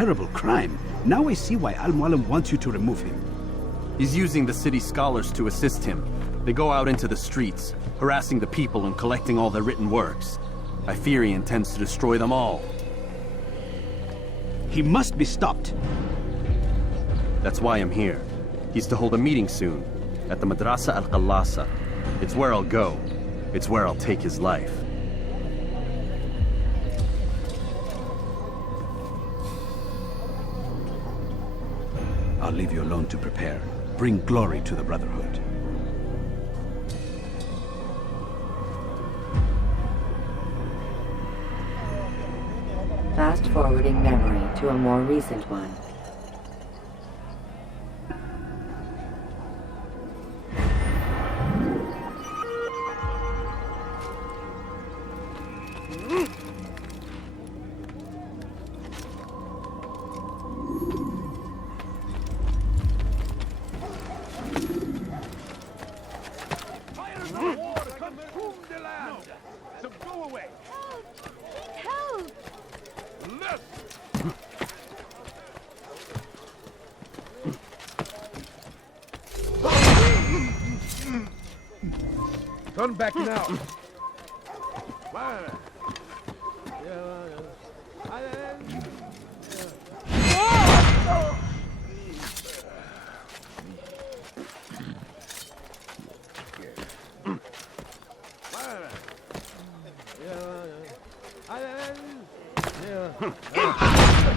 terrible crime. Now I see why Al-Mualim wants you to remove him. He's using the city scholars to assist him. They go out into the streets, harassing the people and collecting all their written works. I fear he intends to destroy them all. He must be stopped. That's why I'm here. He's to hold a meeting soon, at the Madrasa Al-Qallasa. It's where I'll go. It's where I'll take his life. I'll leave you alone to prepare. Bring glory to the Brotherhood. Fast-forwarding memory to a more recent one. Turn back now.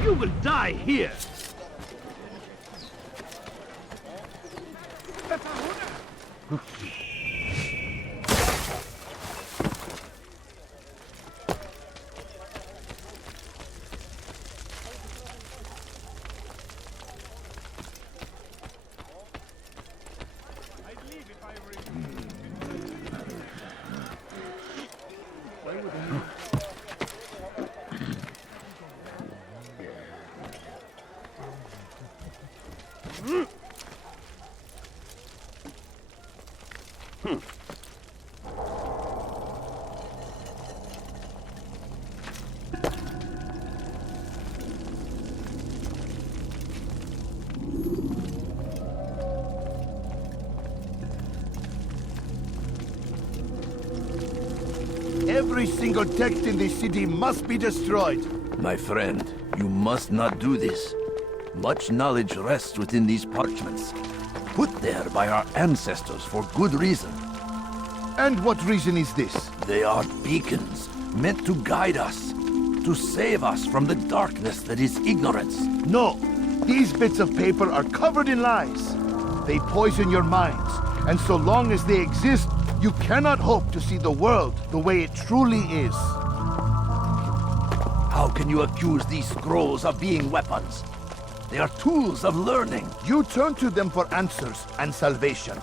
You will die here. Every single text in this city must be destroyed. My friend, you must not do this. Much knowledge rests within these parchments, put there by our ancestors for good reason. And what reason is this? They are beacons, meant to guide us, to save us from the darkness that is ignorance. No, these bits of paper are covered in lies. They poison your minds, and so long as they exist, you cannot hope to see the world the way it truly is. How can you accuse these scrolls of being weapons? They are tools of learning. You turn to them for answers and salvation.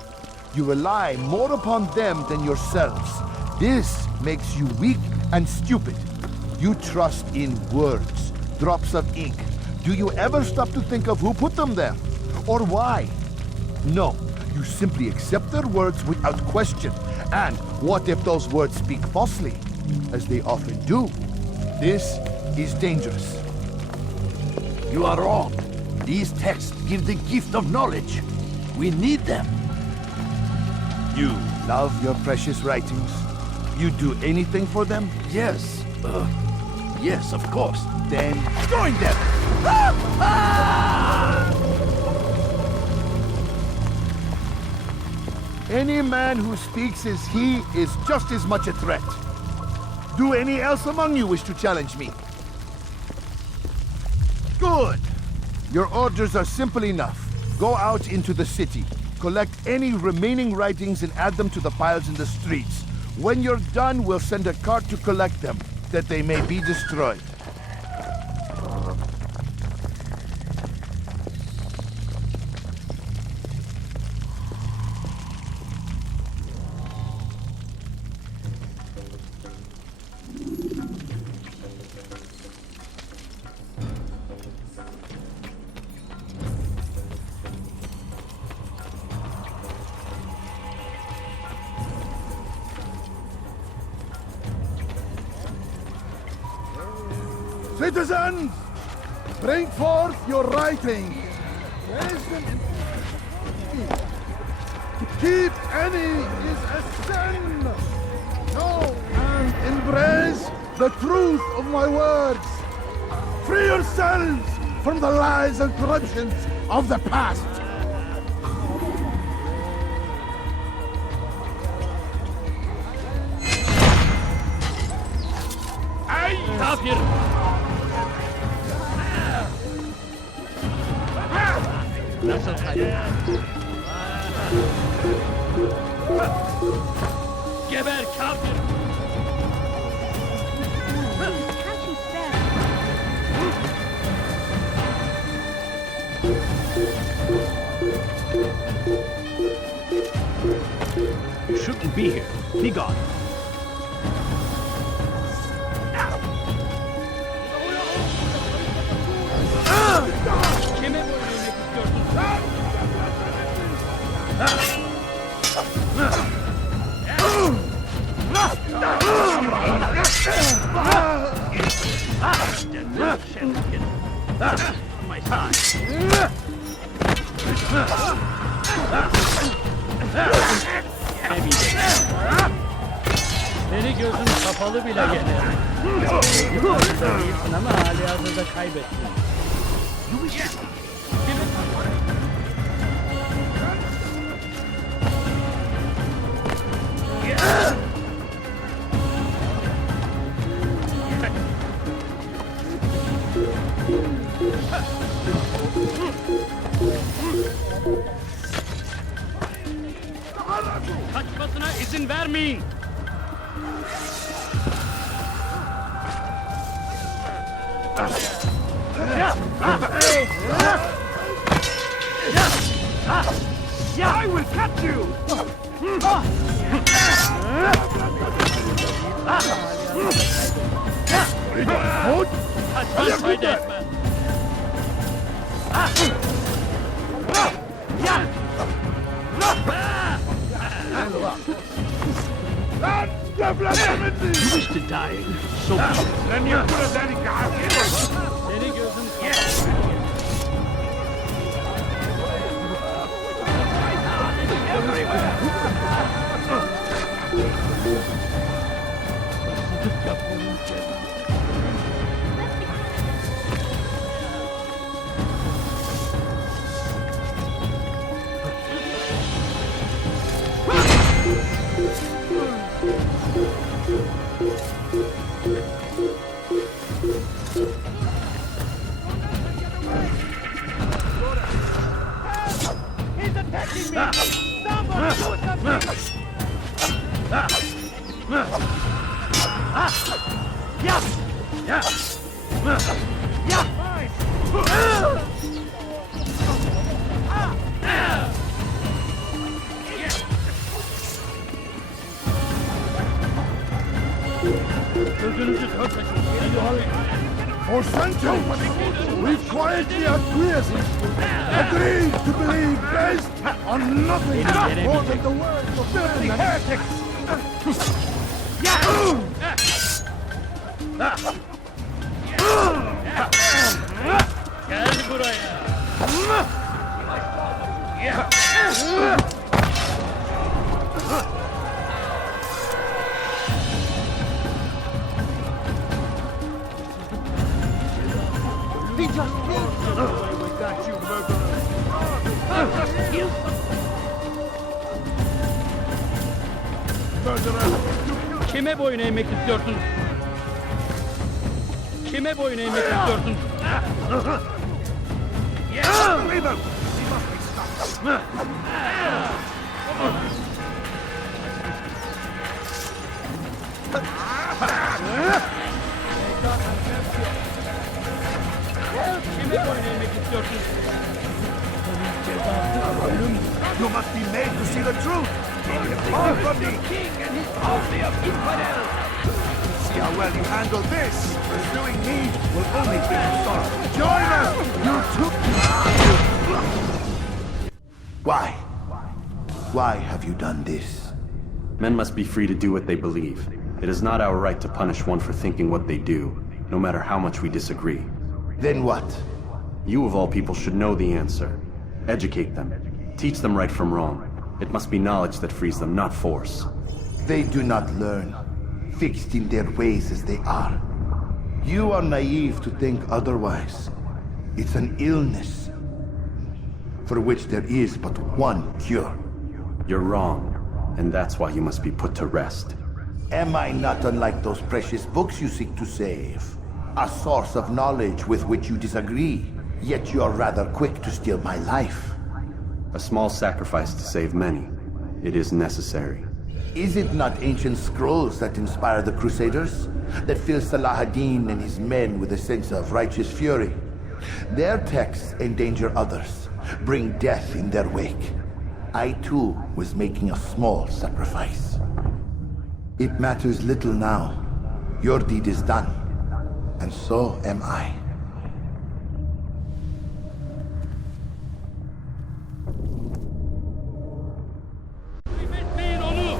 You rely more upon them than yourselves. This makes you weak and stupid. You trust in words, drops of ink. Do you ever stop to think of who put them there? Or why? No, you simply accept their words without question. And what if those words speak falsely? As they often do. This is dangerous. You are wrong. These texts give the gift of knowledge. We need them. You love your precious writings? You'd do anything for them? Yes. Yes, of course. Then join them! Any man who speaks as he is just as much a threat. Do any else among you wish to challenge me? Good! Your orders are simple enough. Go out into the city, collect any remaining writings and add them to the piles in the streets. When you're done, we'll send a cart to collect them, that they may be destroyed. Citizens! Bring forth your writing. To keep any is a sin. Know and embrace the truth of my words. Free yourselves from the lies and corruptions of the past. Kafir! Nasıl kaybettin? Geber kafir! You shouldn't be here. Be gone. Kime boyun eğmek istiyorsun? Seni gözün kapalı bile gelir. Değilsin ama hali hazırda kaybettin. Kaçmasına izin vermeyin. I will catch you! Kaçmaz fayda etmez. You wish to die, so be it. Seni gözün gözünüzü dört açın. For centuries, we quietly acquiesced, agreed to believe based on nothing more than the words of filthy heretics. Gel buraya. Kime boyun eğmek istiyorsun? Kime boyun eğmek istiyorsun? Kime boyun eğmek istiyorsun? You must be made to see the truth. Far from the king and his army of infidels. See how well you handle this. Pursuing me will only bring you sorrow. Join us, you two. Why? Why have you done this? Men must be free to do what they believe. It is not our right to punish one for thinking what they do, no matter how much we disagree. Then what? You of all people should know the answer. Educate them. Teach them right from wrong. It must be knowledge that frees them, not force. They do not learn, fixed in their ways as they are. You are naive to think otherwise. It's an illness for which there is but one cure. You're wrong, and that's why you must be put to rest. Am I not unlike those precious books you seek to save? A source of knowledge with which you disagree, yet you're rather quick to steal my life. A small sacrifice to save many. It is necessary. Is it not ancient scrolls that inspire the Crusaders? That fill Salah ad-Din and his men with a sense of righteous fury? Their texts endanger others, bring death in their wake. I too was making a small sacrifice. It matters little now. Your deed is done, and so am I. Etmeyin onu.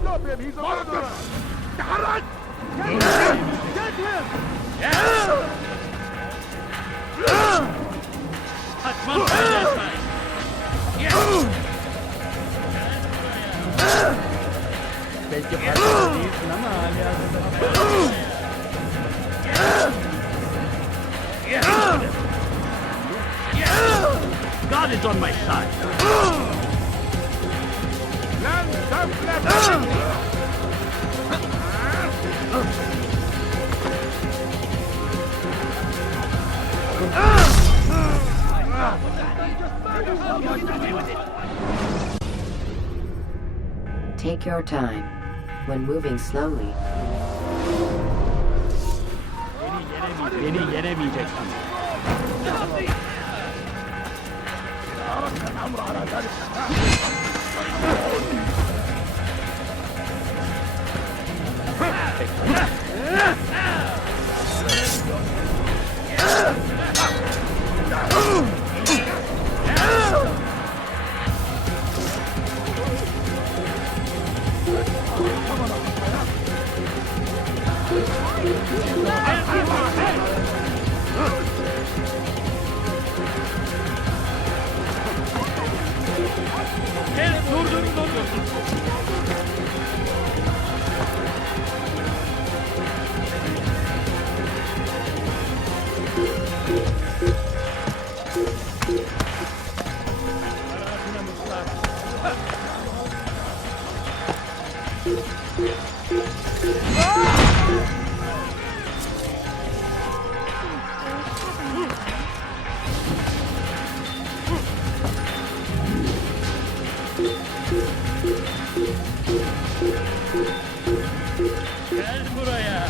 Stop him! He's a murderer! Get him. Kaçman paylaşmayı. Belki farkında değilsin ama hali hazırda. God is on my side. Take your time. When moving slowly, Beni yenemeyeceksin. Durdurun. Gel buraya.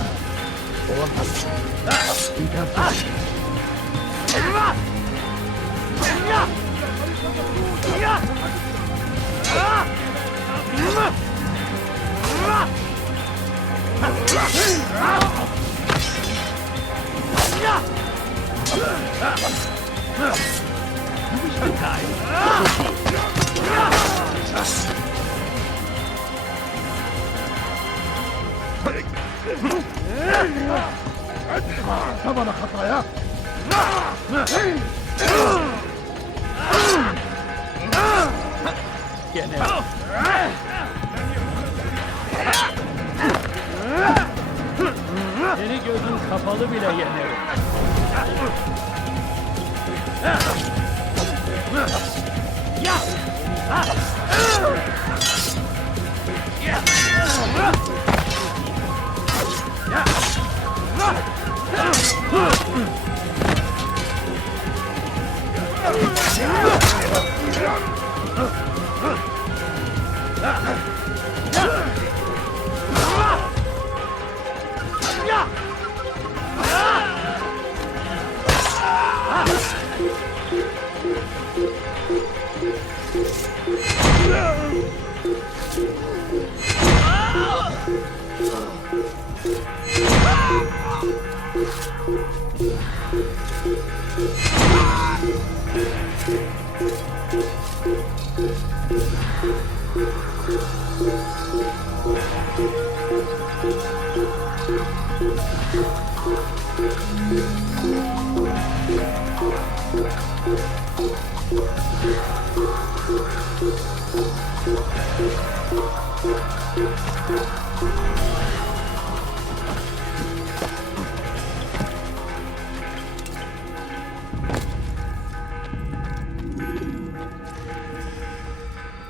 Gene. Seni gözün kapalı bile yenerim.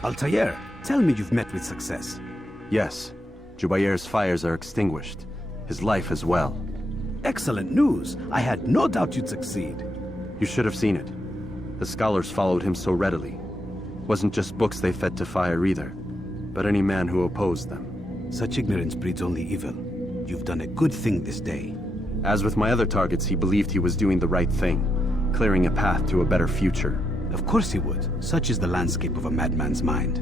Altair, tell me you've met with success. Yes, Jubair's fires are extinguished. His life as well. Excellent news. I had no doubt you'd succeed. You should have seen it. The scholars followed him so readily. Wasn't just books they fed to fire either, but any man who opposed them. Such ignorance breeds only evil. You've done a good thing this day. As with my other targets, he believed he was doing the right thing, clearing a path to a better future. Of course he would. Such is the landscape of a madman's mind.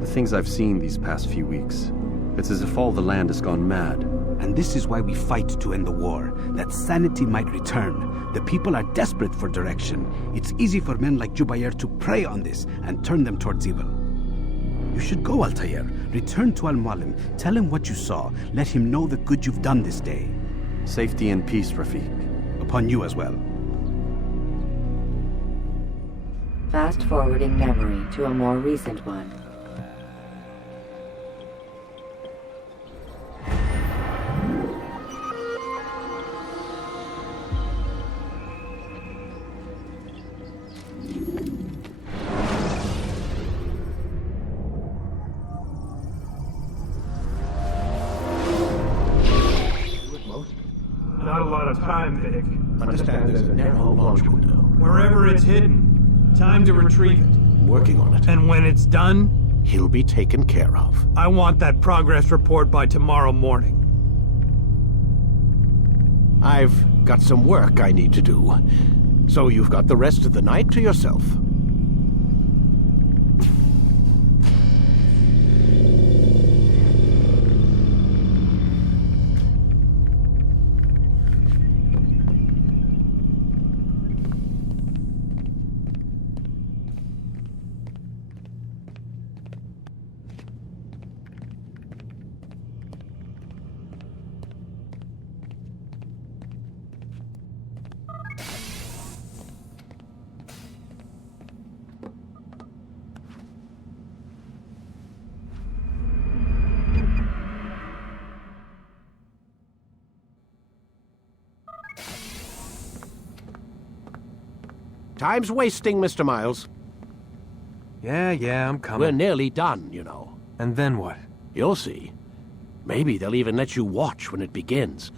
The things I've seen these past few weeks, it's as if all the land has gone mad. And this is why we fight to end the war, that sanity might return. The people are desperate for direction. It's easy for men like Jubair to prey on this and turn them towards evil. You should go, Altair. Return to Al-Mualim. Tell him what you saw. Let him know the good you've done this day. Safety and peace, Rafiq. Upon you as well. Fast-forwarding memory to a more recent one. Not a lot of time, Vic. Understand there's a narrow launch window. Wherever it's hidden, time to retrieve it. I'm working on it. And when it's done, He'll be taken care of. I want that progress report by tomorrow morning. I've got some work I need to do. So you've got the rest of the night to yourself. Time's wasting, Mr. Miles. Yeah, I'm coming. We're nearly done, you know. And then what? You'll see. Maybe they'll even let you watch when it begins.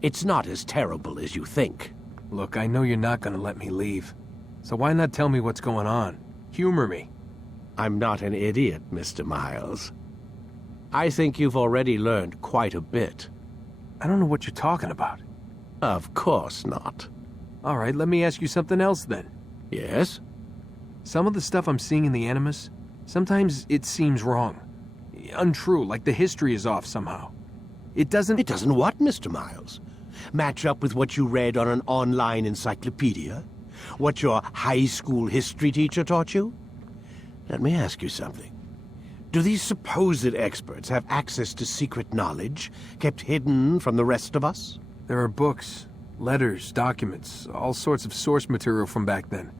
It's not as terrible as you think. Look, I know you're not gonna let me leave. So why not tell me what's going on? Humor me. I'm not an idiot, Mr. Miles. I think you've already learned quite a bit. I don't know what you're talking about. Of course not. All right, let me ask you something else then. Yes? Some of the stuff I'm seeing in the Animus, sometimes it seems wrong. Untrue, like the history is off somehow. It doesn't... It doesn't what, Mr. Miles? Match up with what you read on an online encyclopedia? What your high school history teacher taught you? Let me ask you something. Do these supposed experts have access to secret knowledge kept hidden from the rest of us? There are books, letters, documents, all sorts of source material from back then.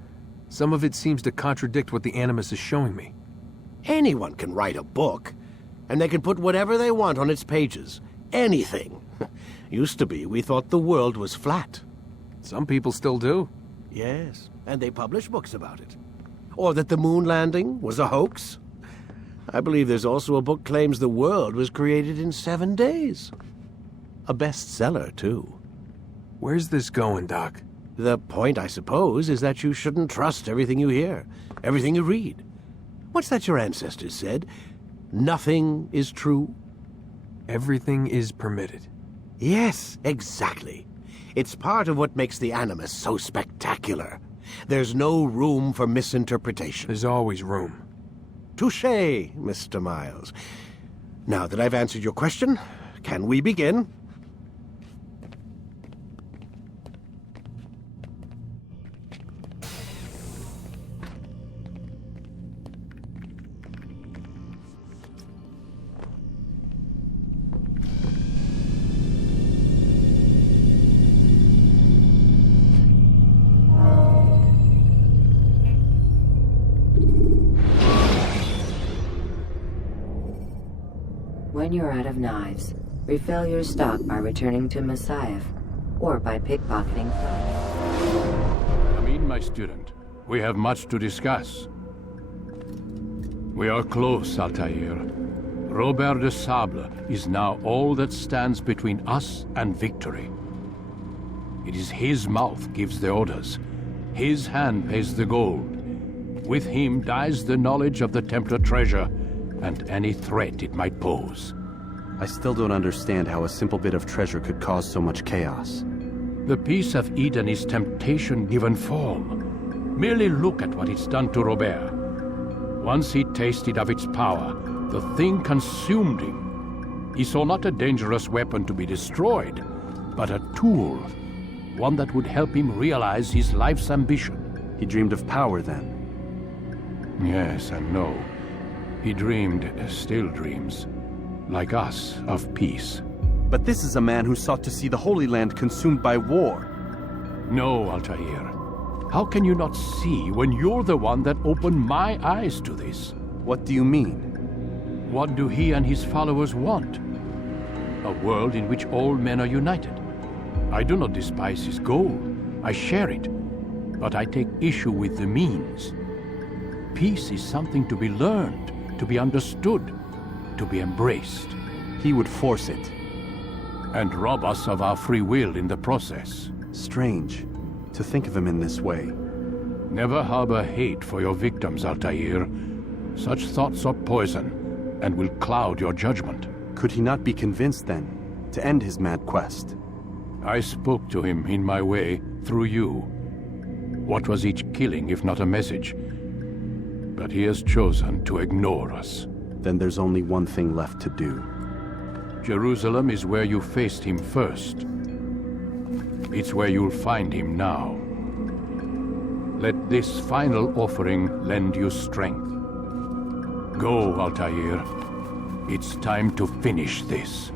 Some of it seems to contradict what the Animus is showing me. Anyone can write a book, and they can put whatever they want on its pages. Anything. Used to be, we thought the world was flat. Some people still do. Yes, and they publish books about it. Or that the moon landing was a hoax. I believe there's also a book claims the world was created in 7 days. A bestseller, too. Where's this going, Doc? The point, I suppose, is that you shouldn't trust everything you hear, everything you read. What's that your ancestors said? Nothing is true? Everything is permitted. Yes, exactly. It's part of what makes the Animus so spectacular. There's no room for misinterpretation. There's always room. Touché, Mr. Miles. Now that I've answered your question, can we begin? when you're out of knives, refill your stock by returning to Messiah, or by pickpocketing. Come in, my student. We have much to discuss. We are close, Altair. Robert de Sable is now all that stands between us and victory. It is his mouth gives the orders. His hand pays the gold. With him dies the knowledge of the Templar treasure and any threat it might pose. I still don't understand how a simple bit of treasure could cause so much chaos. The piece of Eden is temptation given form. Merely look at what it's done to Robert. Once he tasted of its power, the thing consumed him. He saw not a dangerous weapon to be destroyed, but a tool, one that would help him realize his life's ambition. He dreamed of power then. Yes and no. He dreamed, still dreams, like us, of peace. But this is a man who sought to see the Holy Land consumed by war. No, Altair. How can you not see when you're the one that opened my eyes to this? What do you mean? What do he and his followers want? A world in which all men are united. I do not despise his goal. I share it. But I take issue with the means. Peace is something to be learned, to be understood, to be embraced. He would force it. And rob us of our free will in the process. Strange to think of him in this way. Never harbor hate for your victims, Altair. Such thoughts are poison and will cloud your judgment. Could he not be convinced then to end his mad quest? I spoke to him in my way through you. What was each killing if not a message? But he has chosen to ignore us. Then there's only one thing left to do. Jerusalem is where you faced him first. It's where you'll find him now. Let this final offering lend you strength. Go, Altair. It's time to finish this.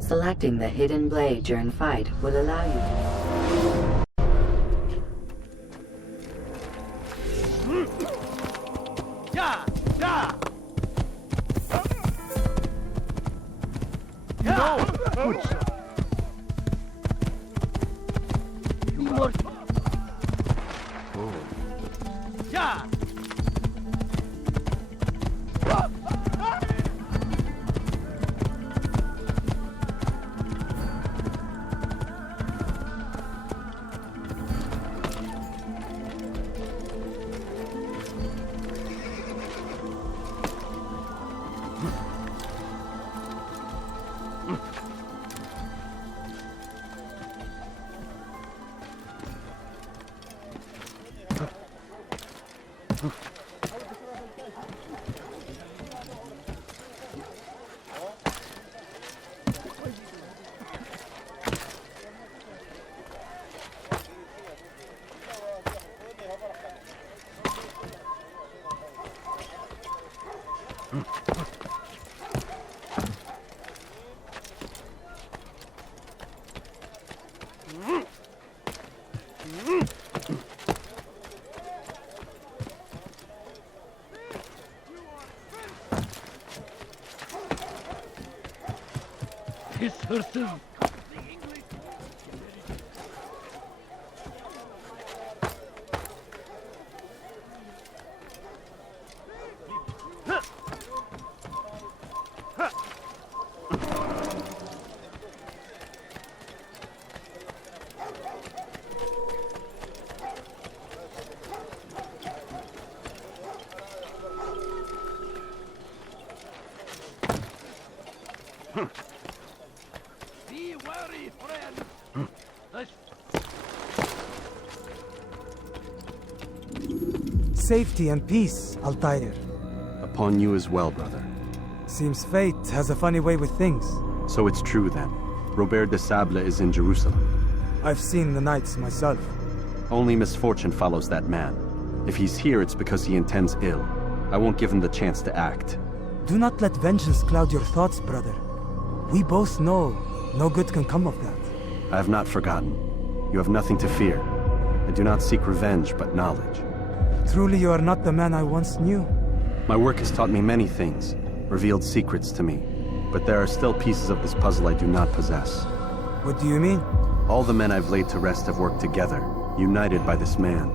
Selecting the hidden blade during fight will allow you to... Pis hırsız! safety and peace, Altair. Upon you as well, brother. Seems fate has a funny way with things. So it's true then. Robert de Sable is in Jerusalem. I've seen the knights myself. Only misfortune follows that man. If he's here, it's because he intends ill. I won't give him the chance to act. Do not let vengeance cloud your thoughts, brother. We both know no good can come of that. I have not forgotten. You have nothing to fear. I do not seek revenge, but knowledge. Truly you are not the man I once knew. My work has taught me many things, revealed secrets to me. But there are still pieces of this puzzle I do not possess. What do you mean? All the men I've laid to rest have worked together, united by this man.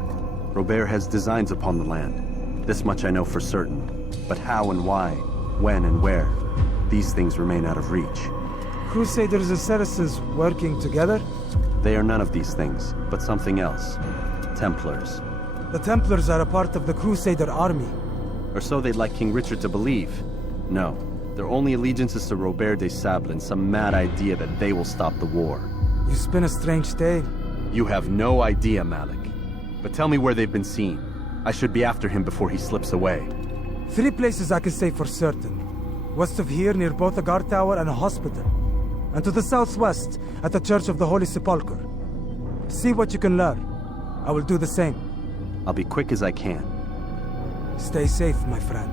Robert has designs upon the land. This much I know for certain. But how and why, when and where, these things remain out of reach. Crusaders and Saracens working together? They are none of these things, but something else. Templars. The Templars are a part of the Crusader army. Or so they'd like King Richard to believe. No, their only allegiance is to Robert de Sable and some mad idea that they will stop the war. You spin a strange tale. You have no idea, Malik. But tell me where they've been seen. I should be after him before he slips away. 3 places I can say for certain. West of here, near both a guard tower and a hospital. And to the southwest, at the Church of the Holy Sepulchre. See what you can learn. I will do the same. I'll be quick as I can. Stay safe, my friend.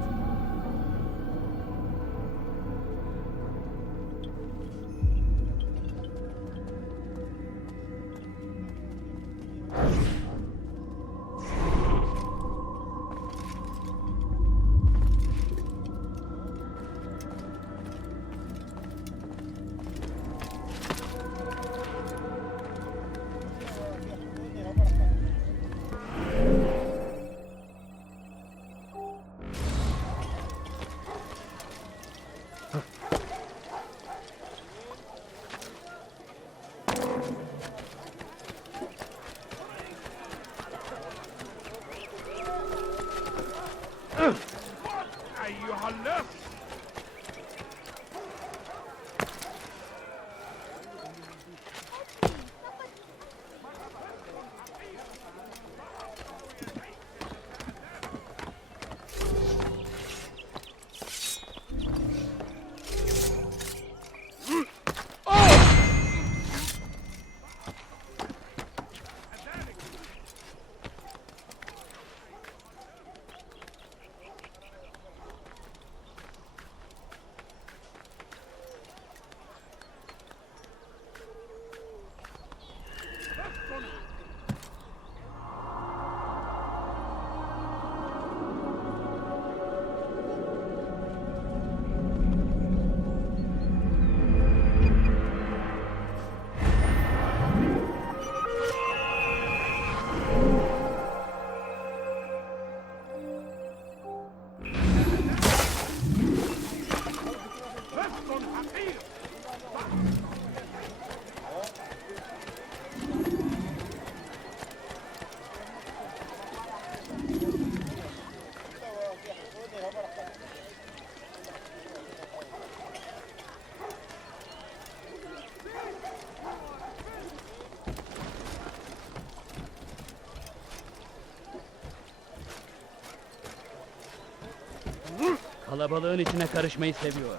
Kalabalığın içine karışmayı seviyor.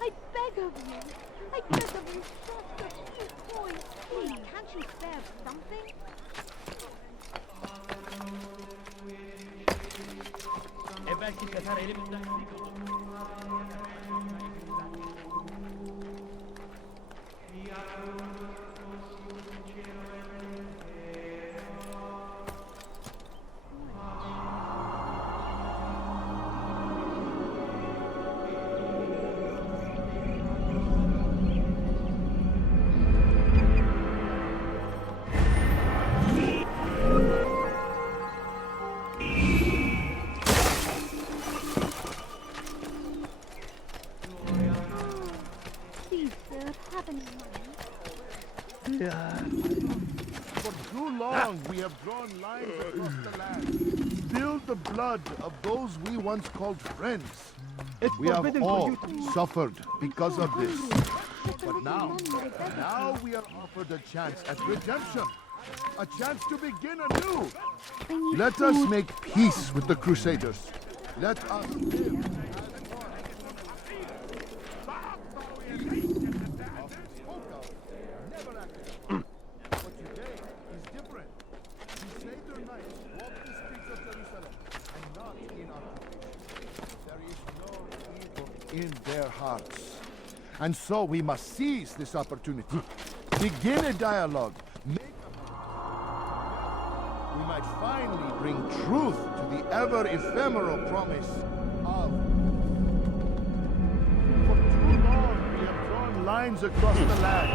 I beg of you, just a few coins, please. Can't you spare something? Evvelki sefer elimizden... For too long we have drawn lines across the land. Build the blood of those we once called friends. We have all suffered because of this. But now we are offered a chance at redemption. A chance to begin anew. Let us make peace with the Crusaders. Let us live. But today is different. Crusader knights walk the streets of Jerusalem and not in occupation. There is no evil in their hearts. And so we must seize this opportunity. Begin a dialogue. We might finally bring truth to the ever ephemeral promise of. For too long we have drawn lines across the land,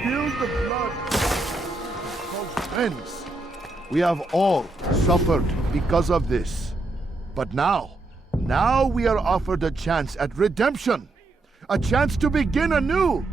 spilled the blood called friends. We have all suffered because of this. But now we are offered a chance at redemption. A chance to begin anew.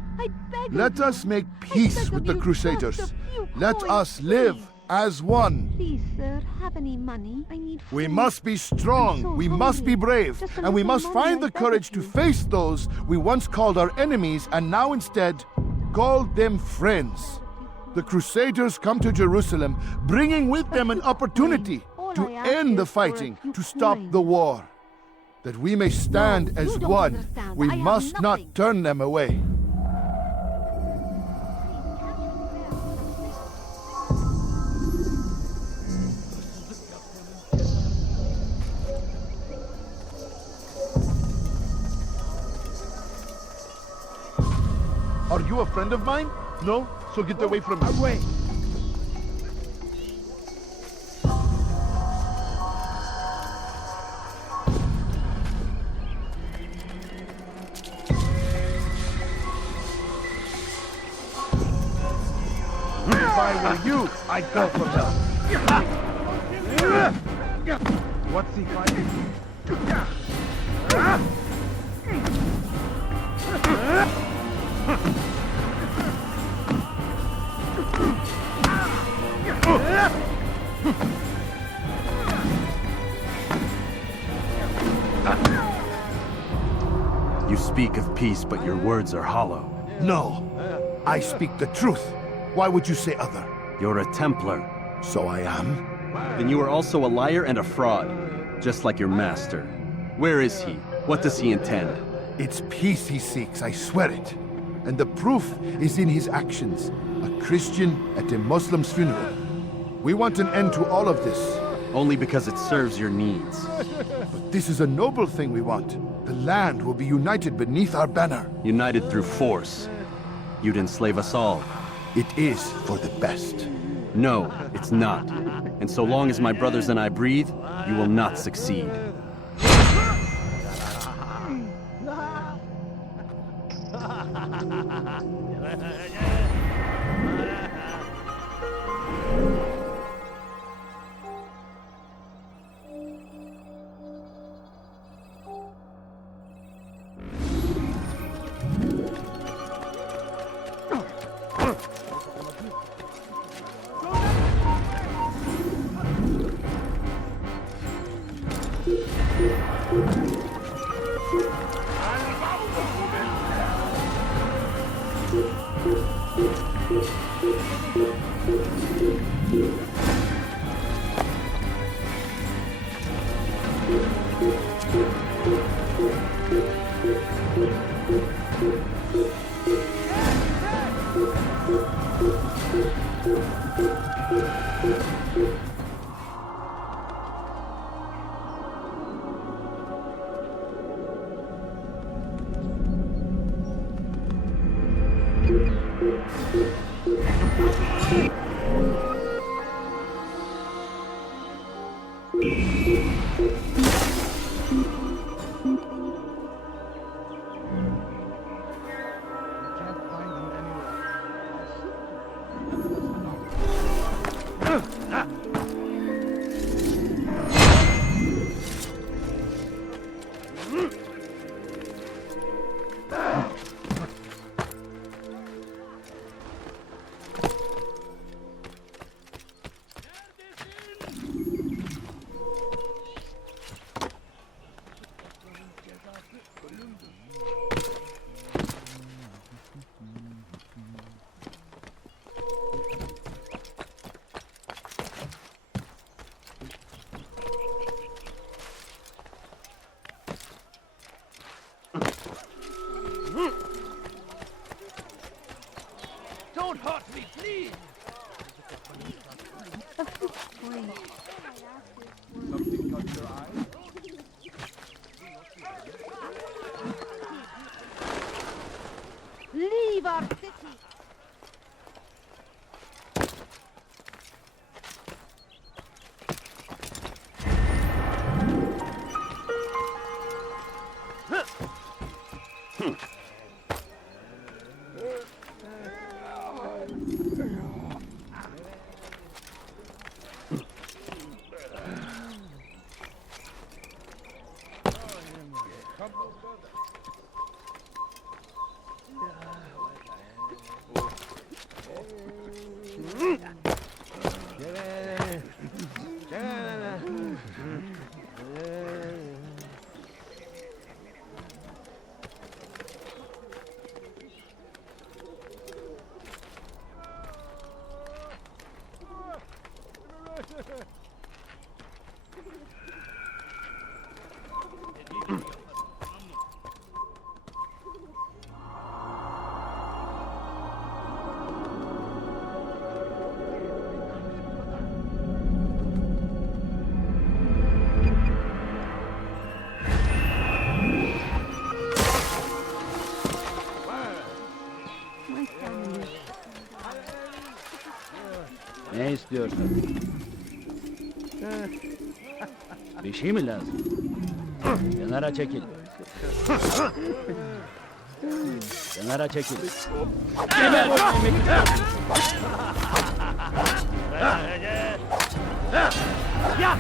Let us make peace with the Crusaders. Let us live as one. Please, sir, have any money? I need food. We must be strong, we must be brave, and we must find the courage to face those we once called our enemies and now instead call them friends. The Crusaders come to Jerusalem, bringing with them an opportunity to end the fighting, to stop the war. That we may stand as one, we must not turn them away. Are you a friend of mine? No? So get away from me. Away! If I were you, I'd go for help. What's he fighting? You speak of peace, but your words are hollow. No, I speak the truth. Why would you say other? You're a Templar. So I am? Then you are also a liar and a fraud, just like your master. Where is he? What does he intend? It's peace he seeks, I swear it. And the proof is in his actions. A Christian at a Muslim's funeral. We want an end to all of this. Only because it serves your needs. But this is a noble thing we want. The land will be united beneath our banner. United through force. You'd enslave us all. It is for the best. No, it's not. And so long as my brothers and I breathe, you will not succeed. Leave our city! Ne istiyorsun? Bir şey mi lazım? Kenara çekil. Kenara çekil. Geber! Ya!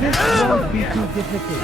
This won't be too difficult.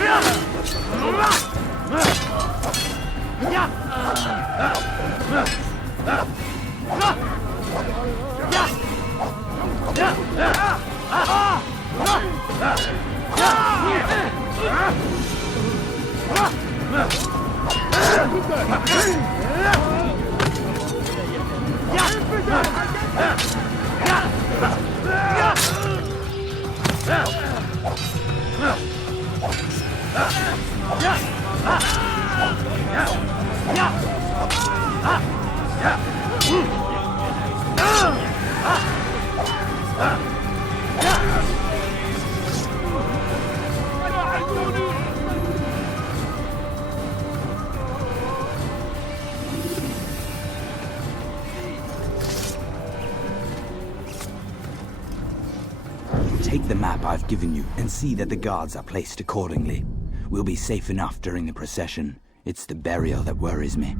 Take the map I've given you and see that the guards are placed accordingly. We'll be safe enough during the procession. It's the burial that worries me.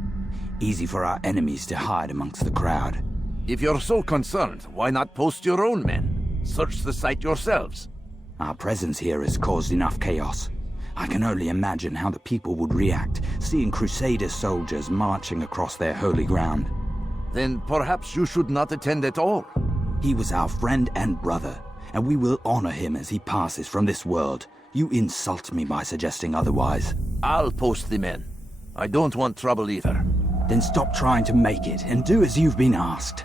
Easy for our enemies to hide amongst the crowd. If you're so concerned, why not post your own men? Search the site yourselves. Our presence here has caused enough chaos. I can only imagine how the people would react, seeing Crusader soldiers marching across their holy ground. Then perhaps you should not attend at all. He was our friend and brother, and we will honor him as he passes from this world. You insult me by suggesting otherwise. I'll post the men. I don't want trouble either. Then stop trying to make it and do as you've been asked.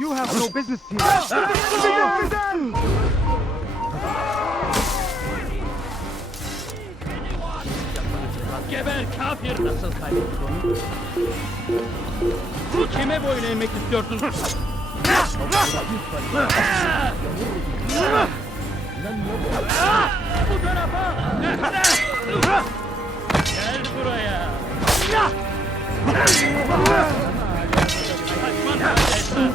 You have no business here. Geber kafir, nasıl kaybettik onu? Bu kime boyun eğmek istiyorsun? Bu tarafa! Gel buraya! Kaçman kardeşler!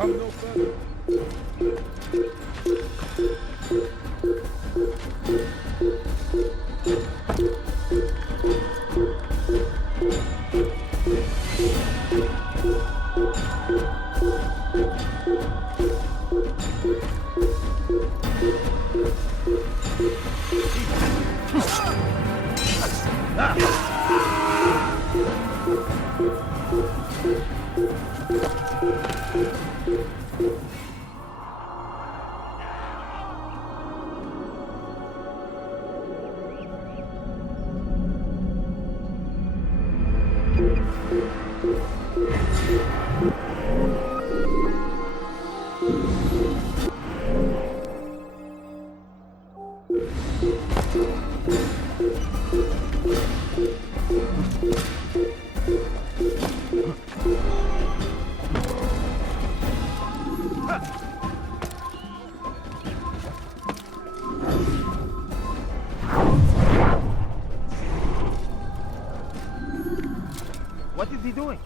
come no further. What is he doing?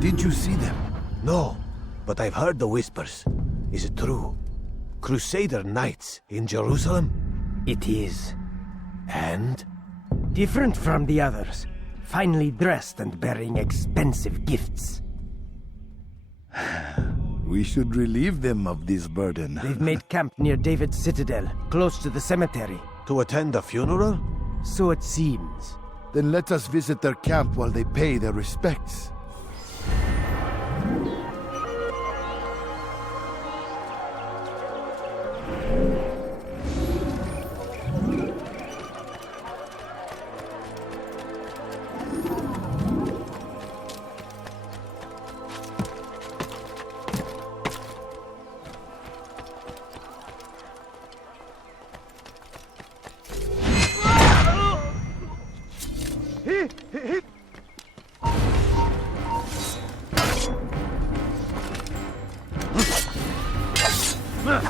Did you see them? No, but I've heard the whispers. Is it true? Crusader knights in Jerusalem? It is. And? Different from the others. Finely dressed and bearing expensive gifts. We should relieve them of this burden. They've made camp near David's citadel, close to the cemetery. To attend a funeral? So it seems. Then let us visit their camp while they pay their respects.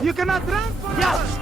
You cannot run forever!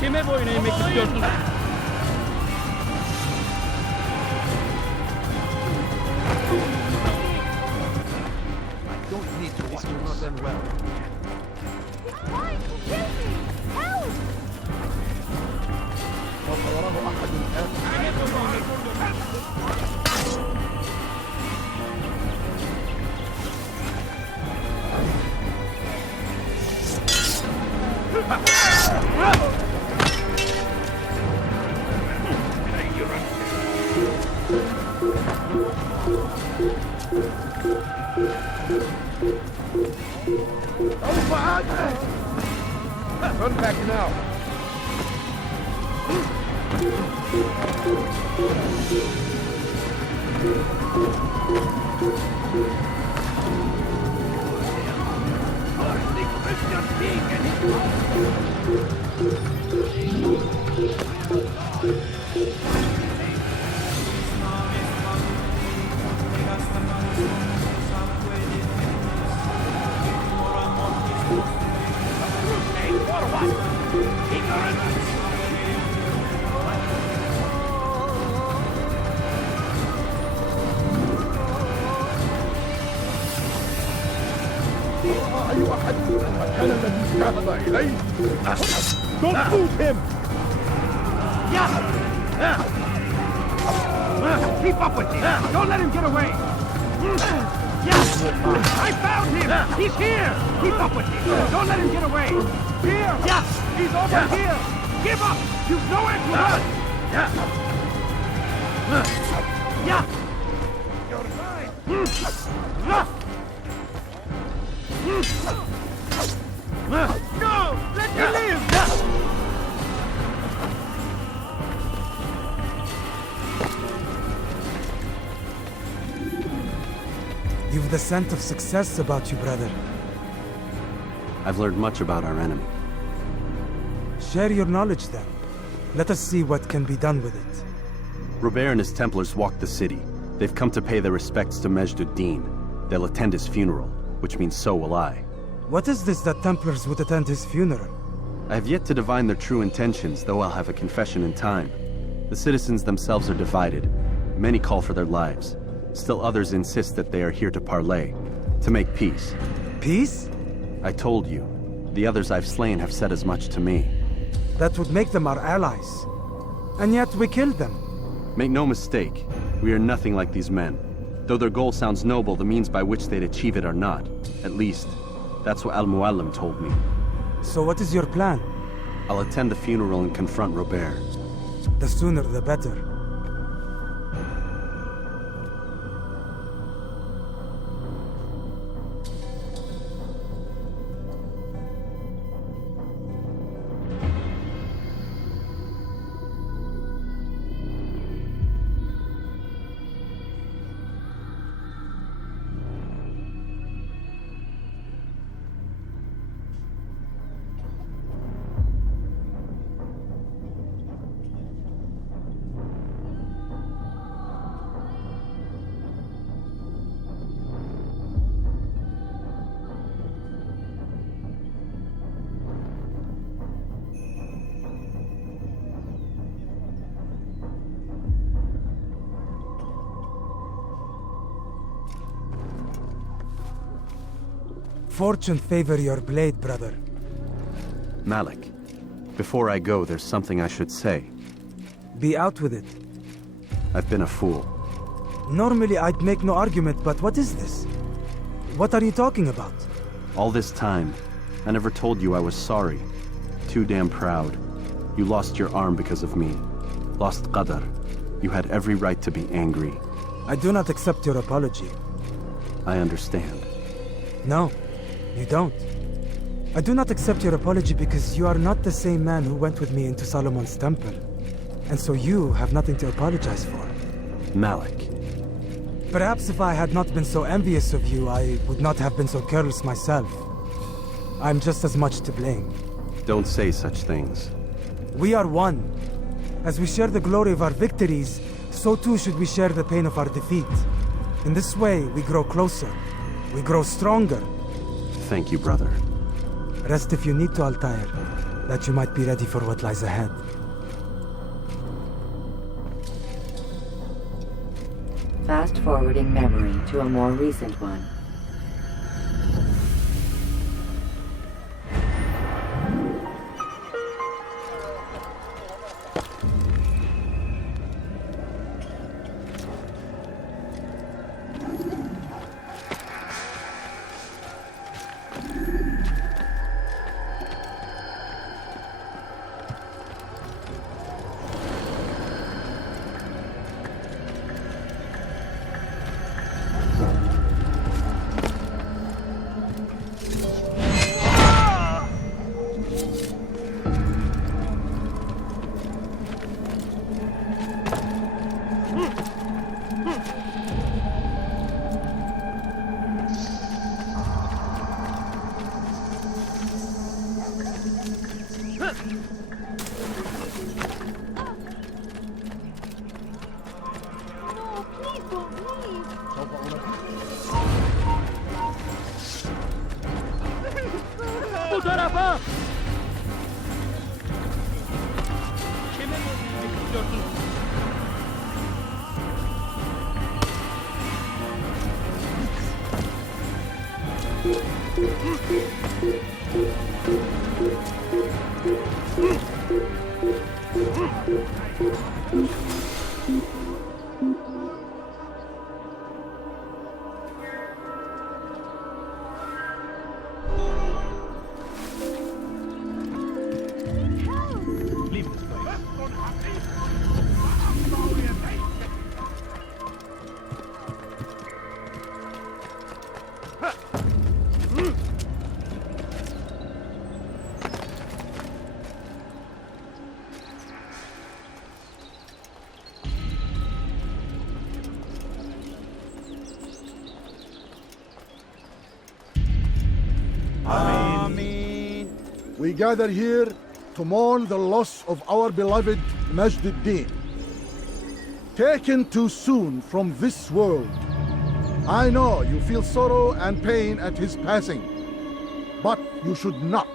Kime boyun eğmek istiyorsunuz? I don't need to watch you not done well. He's trying to kill me! Help! Turn back now. أي أحد المكان الذي ذهب إليه. Don't move him! Keep up with him! Don't let him get away! I found him! He's here! Keep up with him! Don't let him get away! Here! He's over here! Give up! You've nowhere to run! You're mine! No! Let me live! You've the scent of success about you, brother. I've learned much about our enemy. Share your knowledge then. Let us see what can be done with it. Robert and his Templars walked the city. They've come to pay their respects to Majd-ud-Din. They'll attend his funeral, which means so will I. What is this that Templars would attend his funeral? I have yet to divine their true intentions, though I'll have a confession in time. The citizens themselves are divided. Many call for their lives. Still others insist that they are here to parley, to make peace. Peace? I told you. The others I've slain have said as much to me. That would make them our allies. And yet we killed them. Make no mistake, we are nothing like these men. Though their goal sounds noble, the means by which they'd achieve it are not. At least, that's what Al-Muallim told me. So what is your plan? I'll attend the funeral and confront Robert. The sooner the better. Fortune favor your blade, brother. Malik, before I go, there's something I should say. Be out with it. I've been a fool. Normally I'd make no argument, but what is this? What are you talking about? All this time, I never told you I was sorry. Too damn proud. You lost your arm because of me. Lost Qadar. You had every right to be angry. I do not accept your apology. I understand. No, you don't. I do not accept your apology because you are not the same man who went with me into Solomon's temple. And so you have nothing to apologize for. Malik. Perhaps if I had not been so envious of you, I would not have been so careless myself. I'm just as much to blame. Don't say such things. We are one. As we share the glory of our victories, so too should we share the pain of our defeat. In this way, we grow closer. We grow stronger. Thank you, brother. Rest if you need to, Altair, that you might be ready for what lies ahead. Fast-forwarding memory to a more recent one. Bu tarafa! Kime gitmek istiyorsun? We gather here to mourn the loss of our beloved Majd-ud-Din. Taken too soon from this world. I know you feel sorrow and pain at his passing, but you should not.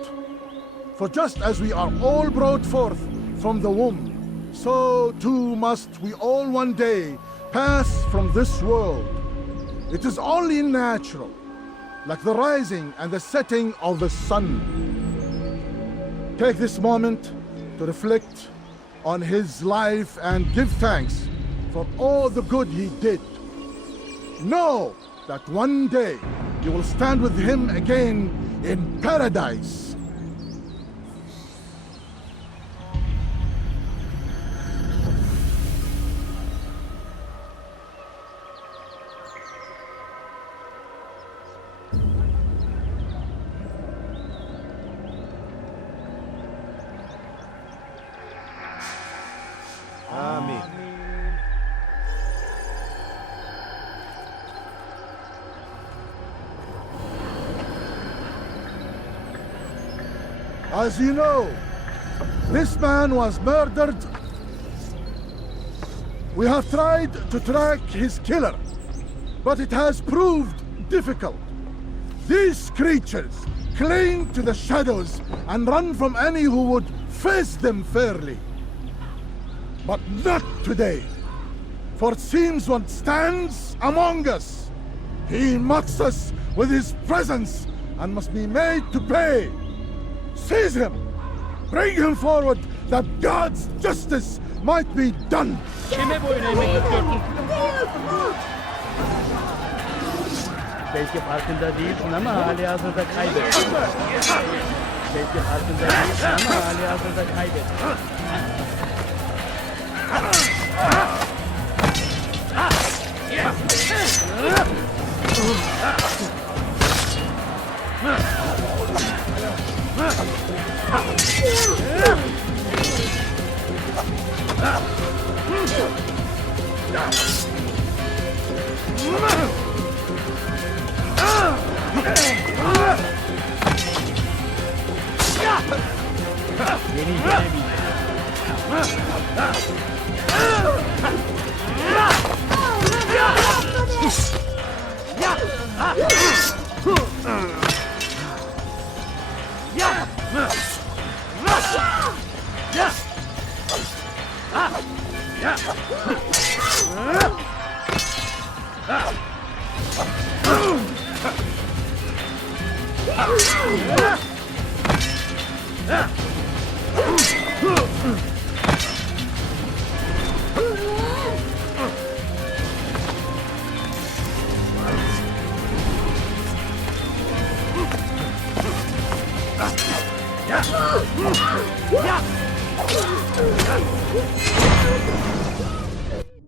For just as we are all brought forth from the womb, so too must we all one day pass from this world. It is only natural, like the rising and the setting of the sun. Take this moment to reflect on his life and give thanks for all the good he did. Know that one day you will stand with him again in paradise. As you know, this man was murdered. We have tried to track his killer, but it has proved difficult. These creatures cling to the shadows and run from any who would face them fairly. But not today, for it seems one stands among us. He mocks us with his presence and must be made to pay. Seize him! Bring him forward that God's justice might be done! Kime boyun eğmek istiyorsun? Belki farkında değilsin ama hali hazırda kaybettin. Belki farkında değilsin ama hali hazırda kaybettin. Beni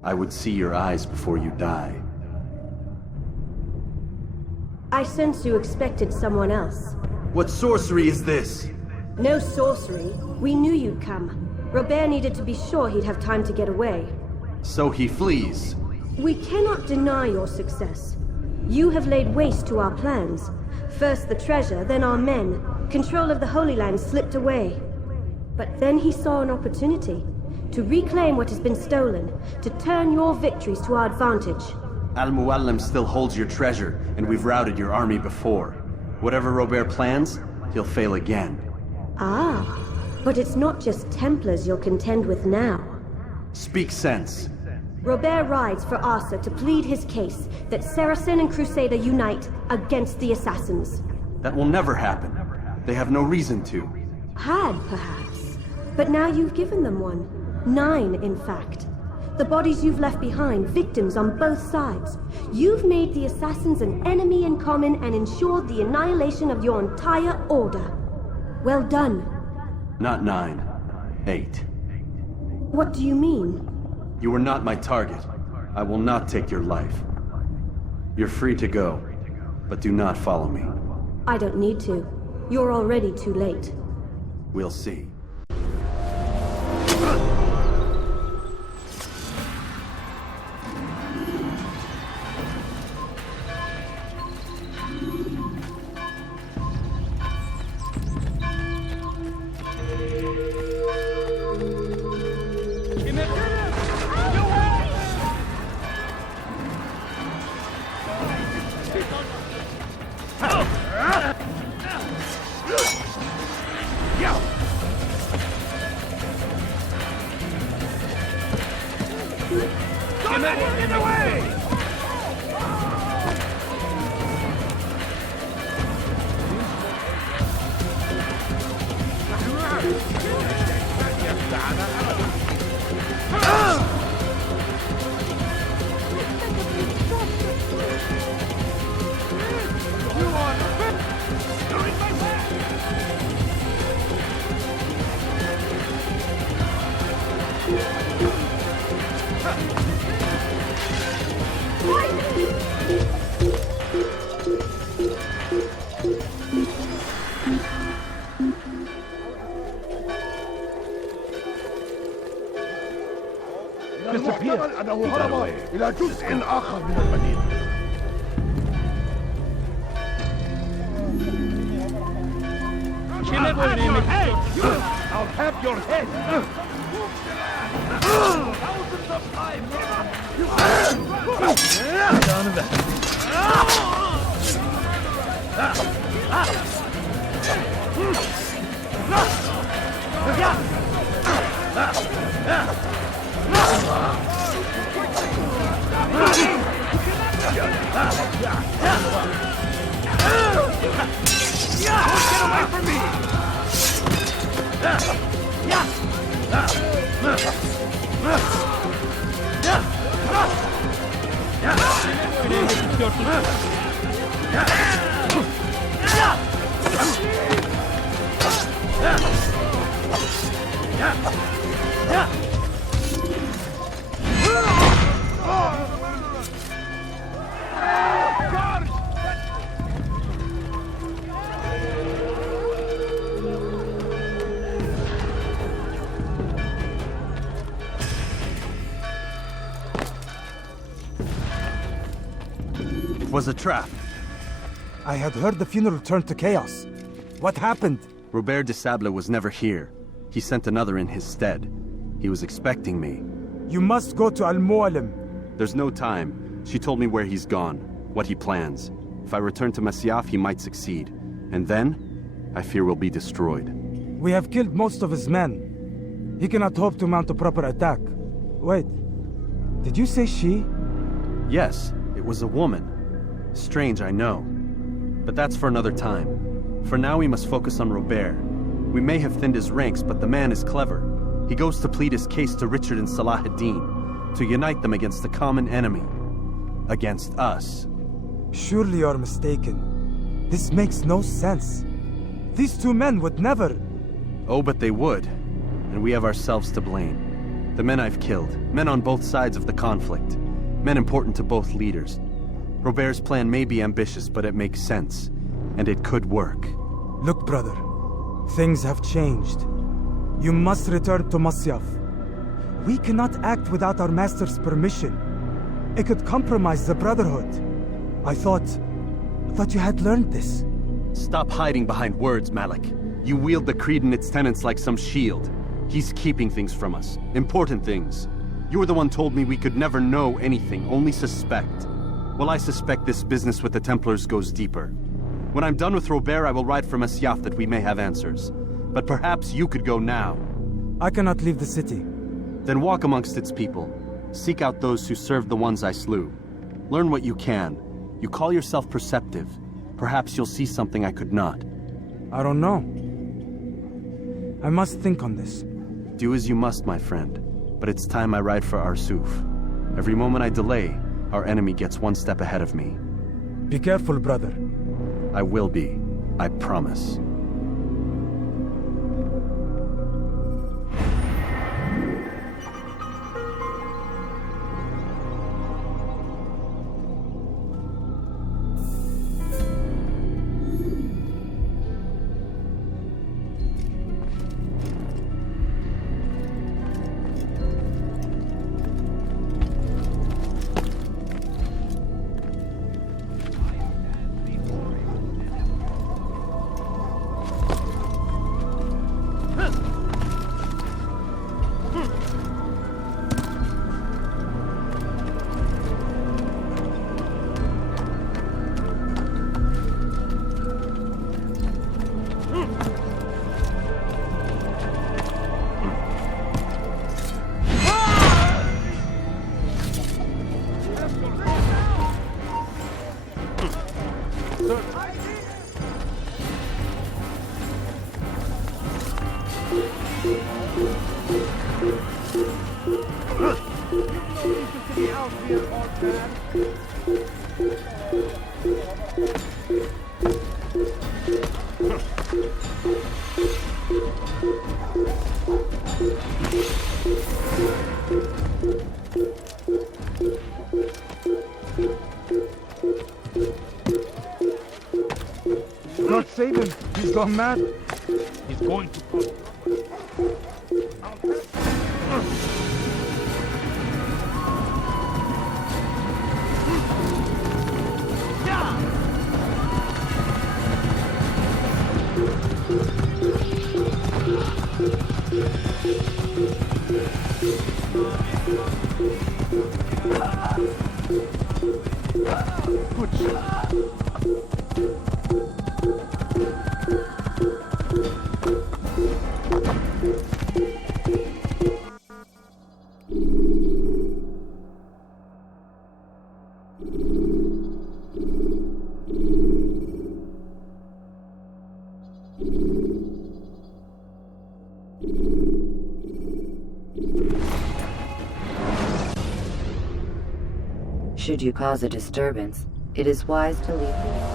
I would see your eyes before you die. I sense you expected someone else. What sorcery is this? No sorcery. We knew you'd come. Robert needed to be sure he'd have time to get away. So he flees. We cannot deny your success. You have laid waste to our plans. First the treasure, then our men. Control of the Holy Land slipped away. But then he saw an opportunity to reclaim what has been stolen, to turn your victories to our advantage. Al-Muallim still holds your treasure, and we've routed your army before. Whatever Robert plans, he'll fail again. Ah, but it's not just Templars you'll contend with now. Speak sense. Robert rides for Arthur to plead his case that Saracen and Crusader unite against the Assassins. That will never happen. They have no reason to. Had, perhaps. But now you've given them one. 9, in fact. The bodies you've left behind, victims on both sides. You've made the assassins an enemy in common and ensured the annihilation of your entire order. Well done. Not 9. 8. What do you mean? You were not my target. I will not take your life. You're free to go, but do not follow me. I don't need to. You're already too late. We'll see. يحتمل أنه هرب إلى جزء آخر من المدينة. I'll have your head. Thousands of times. Get away from me! It was a trap. I had heard the funeral turned to chaos. What happened? Robert de Sable was never here. He sent another in his stead. He was expecting me. You must go to Al-Mualim. There's no time. She told me where he's gone, what he plans. If I return to Masyaf, he might succeed. And then, I fear we'll be destroyed. We have killed most of his men. He cannot hope to mount a proper attack. Wait, did you say she? Yes, it was a woman. Strange, I know. But that's for another time. For now, we must focus on Robert. We may have thinned his ranks, but the man is clever. He goes to plead his case to Richard and Salah ad-Din, to unite them against the common enemy. Against us. Surely you're mistaken. This makes no sense. These two men would never... Oh, but they would. And we have ourselves to blame. The men I've killed, men on both sides of the conflict, men important to both leaders. Robert's plan may be ambitious, but it makes sense. And it could work. Look, brother. Things have changed. You must return to Masyaf. We cannot act without our master's permission. It could compromise the Brotherhood. I thought you had learned this. Stop hiding behind words, Malik. You wield the creed and its tenets like some shield. He's keeping things from us. Important things. You were the one told me we could never know anything, only suspect. Well, I suspect this business with the Templars goes deeper. When I'm done with Robert, I will ride for Masyaf that we may have answers. But perhaps you could go now. I cannot leave the city. Then walk amongst its people. Seek out those who served the ones I slew. Learn what you can. You call yourself perceptive. Perhaps you'll see something I could not. I don't know. I must think on this. Do as you must, my friend. But it's time I ride for Arsuf. Every moment I delay, our enemy gets one step ahead of me. Be careful, brother. I will be. I promise. God save him! He's gone mad! He's going to put... Should you cause a disturbance, it is wise to leave the...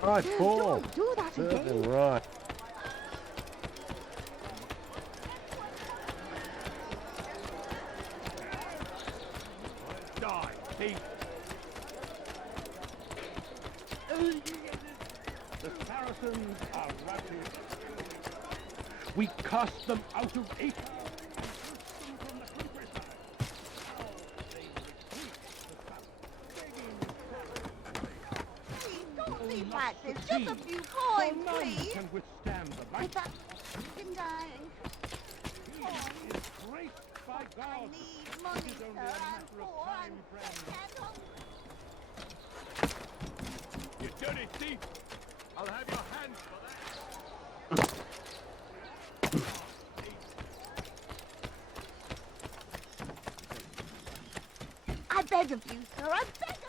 Right, Paul. Don't do that again. Right. Die, thief. The Saracens are routed. We cast them out of Egypt. There's just a few coins, please. Can withstand the light. Without fucking dying. He is graced by God. I need money, sir. I'm poor. You dirty thief! I'll have your hands for that. I beg of you, sir. I beg of you.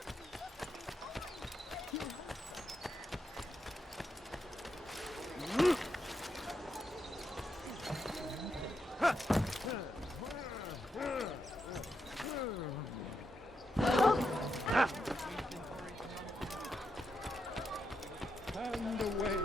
Hand away.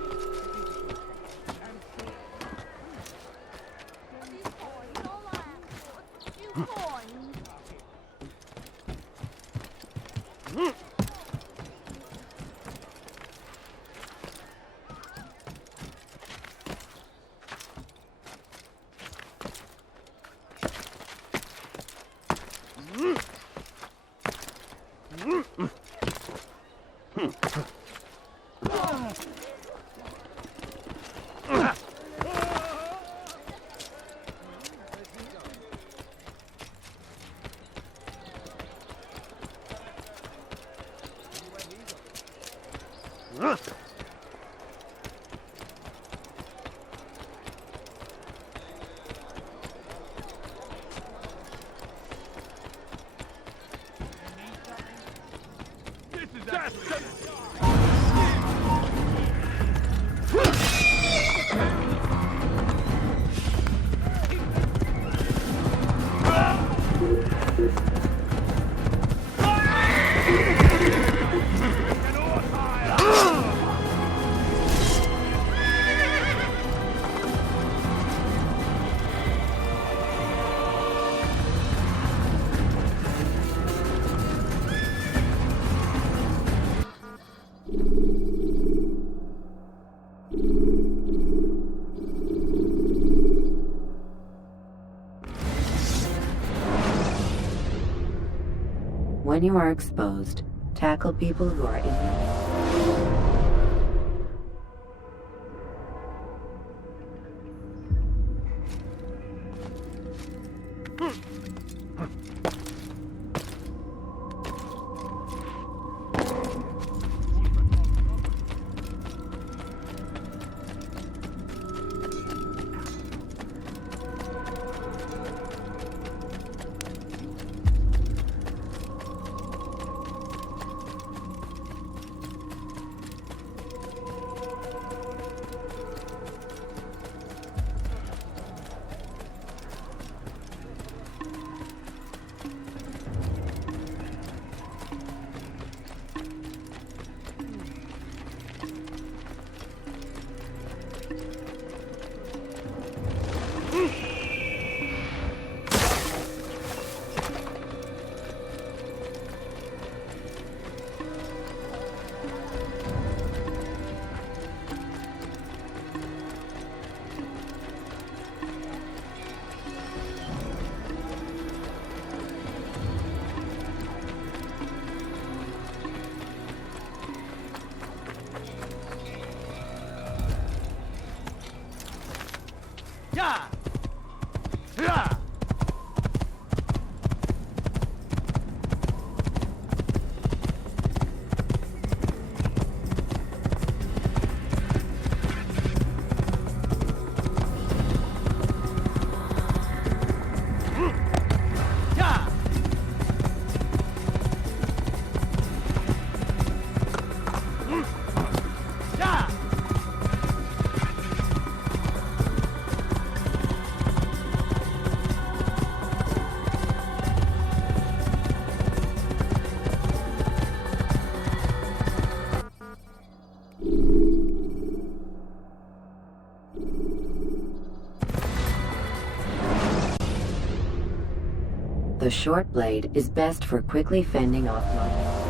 When you are exposed, tackle people who are in. The short blade is best for quickly fending off monsters.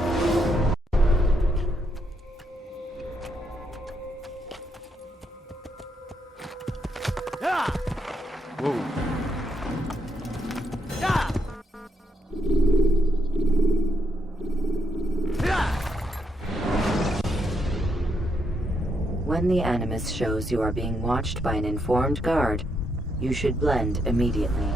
When the animus shows you are being watched by an informed guard, you should blend immediately.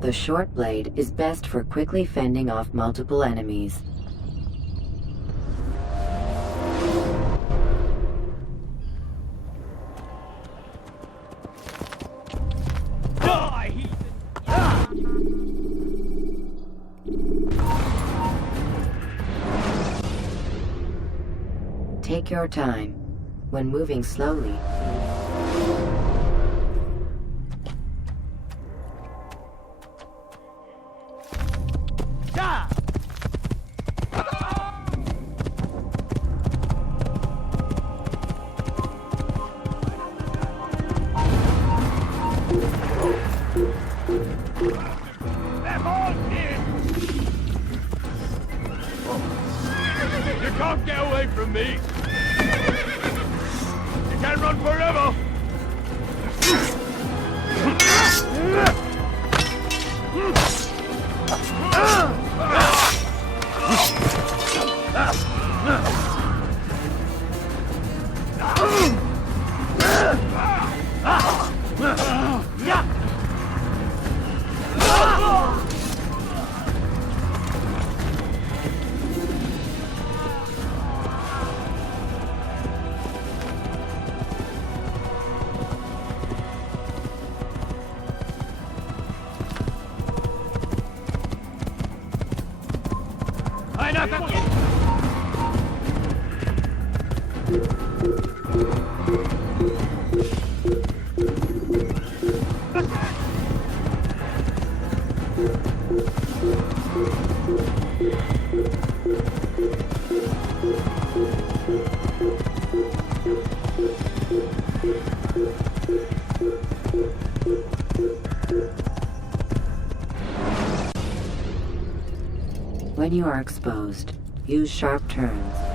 The short blade is best for quickly fending off multiple enemies. Take your time. When moving slowly, You can't get away from me! You can't run forever! you are exposed, use sharp turns.